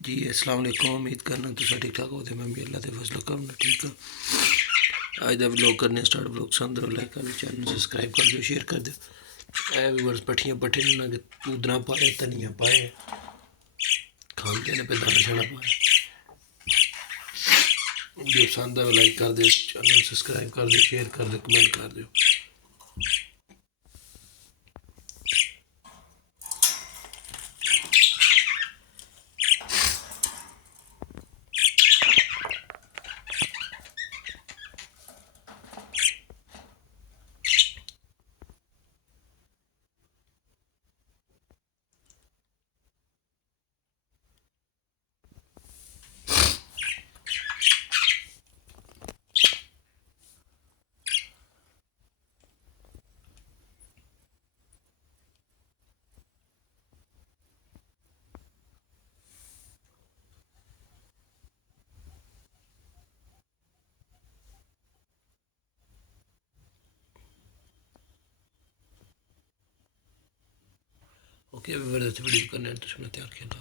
जी अस्सलाम वालेकुम। उम्मीद करना तुम ठीक ठाक हो। मैं भी अल्लाह के फजल करम ठीक हाँ। अज का व्लॉग करने स्टार्ट। व्लॉग पसंद हो लाइक कर दो, चैनल सबसक्राइब कर दो, शेयर कर दो। ए भी बस पट्ठियाँ पट्ठे ना पूदना पाए, धनिया पाए, खाते ने पे दाना शाना पाए। जो पसंद है लाइक कर दो, चैनल सबसक्राइब कर दो, शेयर कर दो, कमेंट कर दो। ओके वीडियो करने तो सुना तैयार खेला।